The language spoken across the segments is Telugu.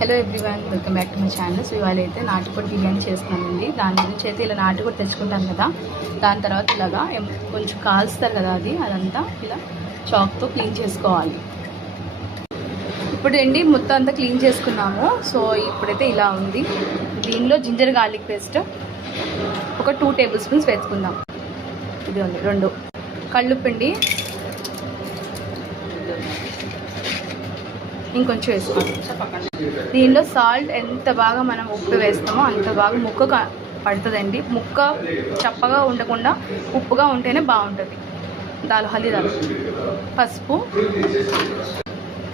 Hello everyone, welcome back to my channel. So ఇవాళ అయితే నాటుకోడి బిర్యానీ చేస్తున్నానండి. దాని గురించి అయితే ఇలా నాటుకోడి తెచ్చుకుంటాం కదా, దాని తర్వాత ఇలాగా కొంచెం కాల్స్తారు కదా, అదంతా ఇలా చాక్తో క్లీన్ చేసుకోవాలి. ఇప్పుడు అండి మొత్తం అంతా క్లీన్ చేసుకున్నాము. సో ఇప్పుడైతే ఇలా ఉంది. దీనిలో జింజర్ గార్లిక్ పేస్ట్ ఒక 2 టేబుల్ స్పూన్స్ వేసుకుందాం. ఇది ఉంది 2 కళ్ళుప్పిండి ఇంకొంచెం వేసుకోవాలి. దీనిలో సాల్ట్ ఎంత బాగా మనం ఉప్పు వేస్తామో అంత బాగా ముక్క పడుతుందండి. ముక్క చప్పగా ఉండకుండా ఉప్పుగా ఉంటేనే బాగుంటుంది. దాల్ హల్దీ, పసుపు,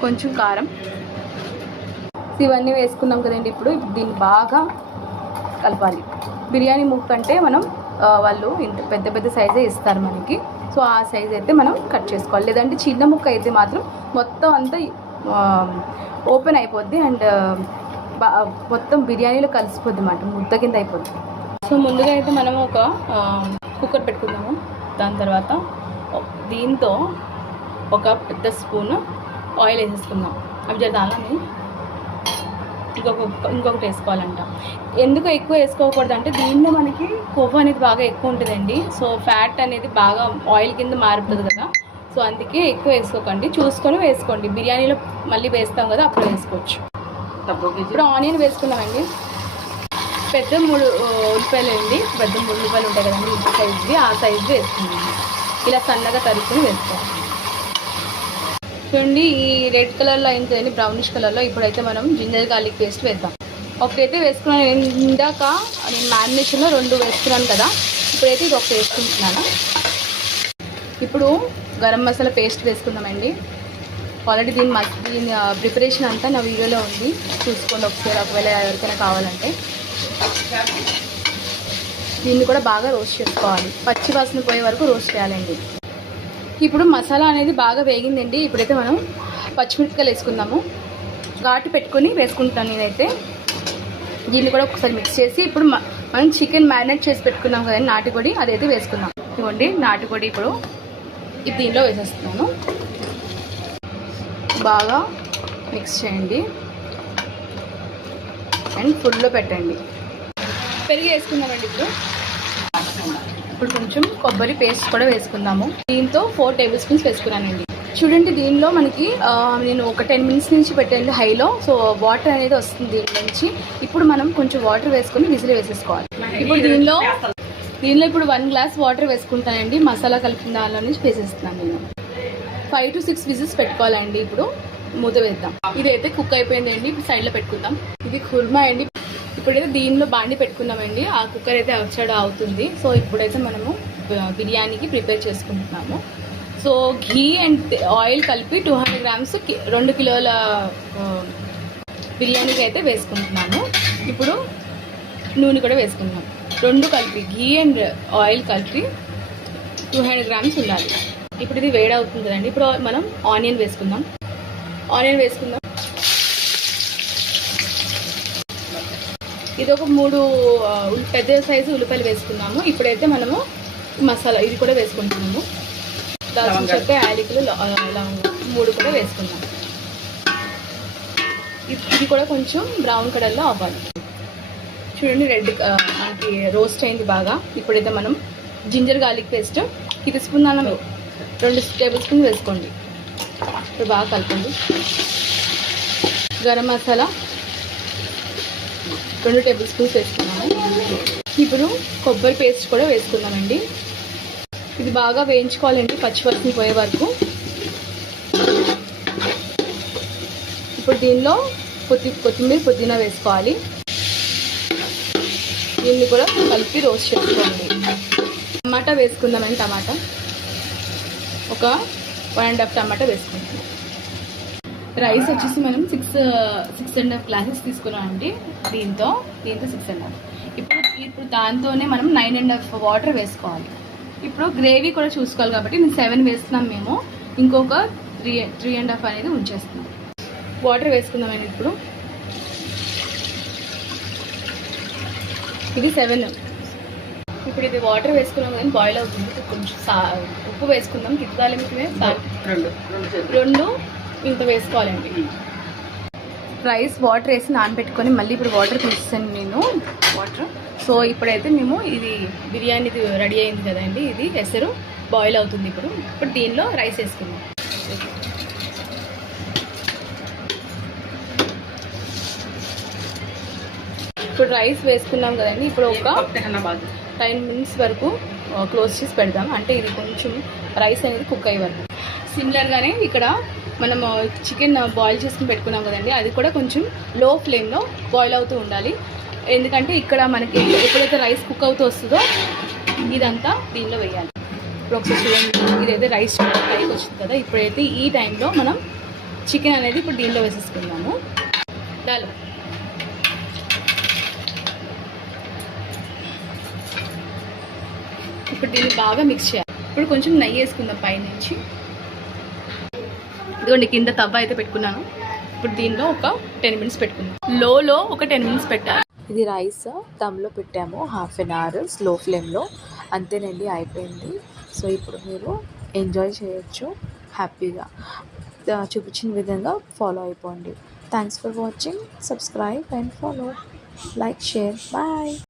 కొంచెం కారం, ఇవన్నీ వేసుకున్నాం కదండి. ఇప్పుడు దీన్ని బాగా కలపాలి. బిర్యానీ ముక్క అంటే మనం వాళ్ళు ఇంత పెద్ద పెద్ద సైజే ఇస్తారు మనకి. సో ఆ సైజ్ అయితే మనం కట్ చేసుకోవాలి. లేదంటే చిన్న ముక్క అయితే మాత్రం మొత్తం అంతా ఓపెన్ అయిపోద్ది అండ్ మొత్తం బిర్యానీలో కలిసిపోద్ది అన్నమాట, ముద్ద కింద అయిపోద్ది. సో ముందుగా అయితే మనం ఒక కుక్కర్ పెట్టుకుందాము. దాని తర్వాత దీంతో ఒక పెద్ద స్పూన్ ఆయిల్ వేసేసుకుందాం. అవి దాని ఇంకొకటి వేసుకోవాలంట. ఎందుకు ఎక్కువ వేసుకోకూడదు అంటే దీనిలో మనకి కొవ్వు అనేది బాగా ఎక్కువ ఉంటుందండి. సో ఫ్యాట్ అనేది బాగా ఆయిల్ కింద మారుతుంది కదా. సో అందుకే ఎక్కువ వేసుకోకండి, చూసుకొని వేసుకోండి. బిర్యానీలో మళ్ళీ వేస్తాం కదా, అప్పుడు వేసుకోవచ్చు. ఇప్పుడు ఆనియన్ వేసుకున్నామండి. పెద్ద 3 ఉల్లిపాయలు అండి. పెద్ద 3 ఉల్లిపాయలు ఉంటాయి కదండి, ఇంత సైజువి, ఆ సైజు వేసుకున్నాము. ఇలా సన్నగా తరుక్కుని వేసుకోవాలి. చూడండి, ఈ రెడ్ కలర్లో అయిందండి, బ్రౌనిష్ కలర్లో. ఇప్పుడైతే మనం జింజర్ గార్లిక్ పేస్ట్ వేద్దాం. ఒకటైతే వేసుకున్నాను. ఇందాక నేను మ్యారినేషన్లో 2 వేసుకున్నాను కదా, ఇప్పుడైతే ఇది ఒకటి వేసుకుంటున్నాను. ఇప్పుడు గరం మసాలా పేస్ట్ వేసుకుందామండి. ఆల్రెడీ దీని ప్రిపరేషన్ అంతా నా వీడియోలో ఉంది, చూసుకోండి ఒకసారి, ఒకవేళ ఎవరికైనా కావాలంటే. దీన్ని కూడా బాగా రోస్ట్ చేసుకోవాలి. పచ్చి వాసన పోయే వరకు రోస్ట్ చేయాలండి. ఇప్పుడు మసాలా అనేది బాగా వేగిందండి. ఇప్పుడైతే మనం పచ్చిమిరపకాయలు వేసుకుందాము. ఘాటు పెట్టుకొని వేసుకుంటాను నేనైతే. దీన్ని కూడా ఒకసారి మిక్స్ చేసి ఇప్పుడు మనం చికెన్ మ్యారినేట్ చేసి పెట్టుకున్నాం కదండి నాటుకోడి, అదైతే వేసుకుందాం. ఇవ్వండి నాటుకోడి ఇప్పుడు దీనిలో వేసేస్తున్నాను. బాగా మిక్స్ చేయండి అండ్ ఫుల్లో పెట్టండి. పెరుగు వేసుకుందామండి. ఇప్పుడు కొంచెం కొబ్బరి పేస్ట్ కూడా వేసుకుందాము. దీంతో 4 టేబుల్ స్పూన్స్ వేసుకున్నానండి. చూడండి, దీనిలో మనకి నేను ఒక 10 మినిట్స్ నుంచి పెట్టండి హైలో. సో వాటర్ అనేది వస్తుంది దీని నుంచి. ఇప్పుడు మనం కొంచెం వాటర్ వేసుకొని విజిల్ వేసేసుకోవాలి. ఇప్పుడు దీనిలో ఇప్పుడు 1 గ్లాస్ వాటర్ వేసుకుంటానండి. మసాలా కలిపిన దానిలో నుంచి వేసేస్తున్నాను నేను. 5 to 6 విజిల్స్ పెట్టుకోవాలండి. ఇప్పుడు మూత వేద్దాం. ఇదైతే కుక్ అయిపోయిందండి. ఇప్పుడు సైడ్లో పెట్టుకుందాం. ఇది కుర్మా అండి. ఇప్పుడైతే దీనిలో బాండి పెట్టుకున్నామండి. ఆ కుక్కర్ అయితే అవుట్ అవుతుంది. సో ఇప్పుడైతే మనము బిర్యానీకి ప్రిపేర్ చేసుకుంటున్నాము. సో ఘీ అండ్ ఆయిల్ కలిపి 200 గ్రామ్స్ 2 కిలోల బిర్యానీకి అయితే వేసుకుంటున్నాము. ఇప్పుడు నూనె కూడా వేసుకుంటున్నాం. 2 కలిపి ఘీ అండ్ ఆయిల్ కలిపి 200 గ్రామ్స్ ఉండాలి. ఇప్పుడు ఇది వేడి అవుతుంది కదండి. ఇప్పుడు మనం ఆనియన్ వేసుకుందాం. ఇది ఒక 3 పెద్ద సైజు ఉల్లిపాయలు వేసుకున్నాము. ఇప్పుడైతే మనము మసాలా ఇది కూడా వేసుకుంటున్నాము. దాల్చిన చెక్క, యాలకులు, లవంగం 3 కూడా వేసుకున్నాము. ఇది కూడా కొంచెం బ్రౌన్ కలర్లో అవ్వాలి. చూడండి, రెడ్ మనకి రోస్ట్ అయింది బాగా. ఇప్పుడైతే మనం జింజర్ గార్లిక్ పేస్ట్ ఇది స్పూన్ 2 టేబుల్ స్పూన్ వేసుకోండి. ఇప్పుడు బాగా కలపండి. గరం మసాలా 2 టేబుల్ స్పూన్స్ వేసుకున్నాము. ఇప్పుడు కొబ్బరి పేస్ట్ కూడా వేసుకున్నామండి. ఇది బాగా వేయించుకోవాలండి, పచ్చివాసన పోయే వరకు. ఇప్పుడు దీనిలో కొత్తిమీర, పుదీనా వేసుకోవాలి. దీన్ని కూడా కలిపి రోస్ట్ చేసుకోండి. టమాటా వేసుకుందామండి. టమాటా ఒక 1.5 టమాటా వేసుకుంటాం. రైస్ వచ్చేసి మనం 6.5 గ్లాసెస్ తీసుకున్నామండి. దీంతో 6.5. ఇప్పుడు దాంతోనే మనం 9.5 వాటర్ వేసుకోవాలి. ఇప్పుడు గ్రేవీ కూడా చూసుకోవాలి కాబట్టి నేను 7 వేస్తున్నాం మేము. ఇంకొక 3.5 అనేది ఉంచేస్తున్నాం. వాటర్ వేసుకుందామండి. ఇది 7. ఇప్పుడు ఇది వాటర్ వేసుకున్నాం కానీ బాయిల్ అవుతుంది. కొంచెం ఉప్పు వేసుకుందాం. కిత్తాలి 2 ఇంత వేసుకోవాలండి. రైస్ వాటర్ వేసి నానబెట్టుకొని మళ్ళీ ఇప్పుడు వాటర్ తీస్తాను నేను వాటర్. సో ఇప్పుడైతే మేము ఇది బిర్యానీది రెడీ అయింది కదండి, ఇది ఎసరు బాయిల్ అవుతుంది. ఇప్పుడు దీనిలో రైస్ వేసుకుందాం. ఇప్పుడు రైస్ వేసుకున్నాం కదండి, ఇప్పుడు ఒక 10 minutes వరకు క్లోజ్ చేసి పెడదాం. అంటే ఇది కొంచెం రైస్ అనేది కుక్ అయ్యే వరకు. సిమిలర్గానే ఇక్కడ మనము చికెన్ బాయిల్ చేసుకుని పెట్టుకున్నాం కదండి, అది కూడా కొంచెం లో ఫ్లేమ్లో బాయిల్ అవుతూ ఉండాలి. ఎందుకంటే ఇక్కడ మనకి ఎప్పుడైతే రైస్ కుక్ అవుతూ వస్తుందో ఇదంతా దీనిలో వేయాలి. ఇప్పుడు ఒకసారి చూడండి, ఇదైతే రైస్ పైకి వచ్చింది కదా, ఇప్పుడైతే ఈ టైంలో మనం చికెన్ అనేది ఇప్పుడు దీనిలో వేసేసుకుందాము. దాని ఇప్పుడు దీన్ని బాగా మిక్స్ చేయాలి. ఇప్పుడు కొంచెం నెయ్యి వేసుకుందాం పైనుంచి. ఇదిగోండి కింద తవ్వ అయితే పెట్టుకున్నాను. ఇప్పుడు దీనిలో ఒక 10 minutes పెట్టుకున్నాం. లోలో ఒక 10 minutes పెట్టాలి. ఇది రైస్ దమ్లో పెట్టాము 1/2 hour స్లో ఫ్లేమ్లో. అంతేనండి, అయిపోయింది. సో ఇప్పుడు మీరు ఎంజాయ్ చేయొచ్చు హ్యాపీగా. చూపించిన విధంగా ఫాలో అయిపోండి. Thanks for watching. Subscribe and follow, like, share. Bye.